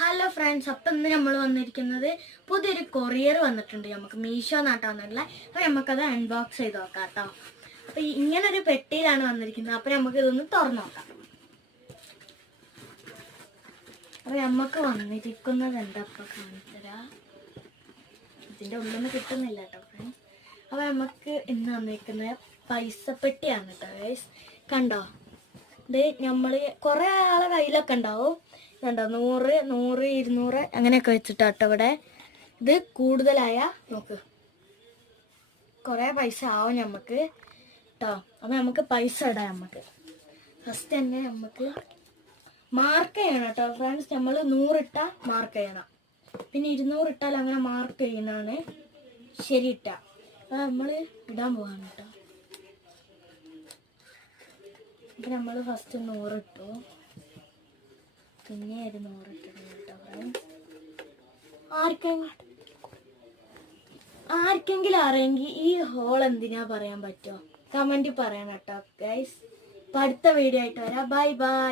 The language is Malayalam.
ഹലോ ഫ്രണ്ട്സ്, അപ്പം ഇന്ന് നമ്മൾ വന്നിരിക്കുന്നത് പുതിയൊരു കൊറിയർ വന്നിട്ടുണ്ട്. നമുക്ക് മീഷോ നാട്ടാന്നുള്ള. അപ്പോൾ നമുക്കത് അൺബോക്സ് ചെയ്ത് നോക്കാം കേട്ടോ. അപ്പോൾ ഇങ്ങനൊരു പെട്ടിയിലാണ് വന്നിരിക്കുന്നത്. അപ്പോൾ നമുക്ക് ഇതൊന്ന് തുറന്നു നോക്കാം. അപ്പോൾ നമുക്ക് വന്നിരിക്കുന്നത് എന്താ ഇപ്പോൾ കാണിച്ചരാ. ഇതിൻ്റെ ഉള്ളിൽ നിന്ന് കിട്ടുന്നില്ല കേട്ടോ ഫ്രണ്ട്സ്. അപ്പോൾ നമുക്ക് ഇന്ന് വന്നിരിക്കുന്നത് പൈസ പെട്ടിയാണ് കേട്ടോ ഗൈസ്. കണ്ടോ, ഇത് നമ്മൾ കുറേ ആളെ കയ്യിലൊക്കെ ഉണ്ടാവും. കണ്ടോ, 100, 100, 200 അങ്ങനെയൊക്കെ വെച്ചിട്ടാട്ടോ ഇവിടെ. ഇത് കൂടുതലായ നോക്ക് കുറേ പൈസ ആവും നമുക്ക് കേട്ടോ. അപ്പം നമുക്ക് പൈസ ഇടാം. നമുക്ക് ഫസ്റ്റ് തന്നെ നമുക്ക് മാർക്ക് ചെയ്യണം കേട്ടോ ഫ്രണ്ട്സ്. നമ്മൾ 100 ഇട്ടാൽ മാർക്ക് ചെയ്യണം, പിന്നെ 200 ഇട്ടാൽ അങ്ങനെ മാർക്ക് ചെയ്യുന്നതാണ് ശരി ഇട്ടാ. അപ്പം നമ്മൾ ഇടാൻ പോവാണ് കേട്ടോ. അപ്പം നമ്മൾ ഫസ്റ്റ് 100 ഇട്ടു, പിന്നെ 200 ഇട്ടിട്ടുണ്ട് കേട്ടോ ഫ്രണ്ട്സ്. ആർക്കെങ്കിലും അറിയെങ്കിൽ ഈ ഹോൾ എന്തിനാ പറയാൻ പറ്റുമോ? കമൻറ്റിൽ പറയണം കേട്ടോ ഗൈസ്. അപ്പം അടുത്ത വീഡിയോ ആയിട്ട് വരാം. Bye bye.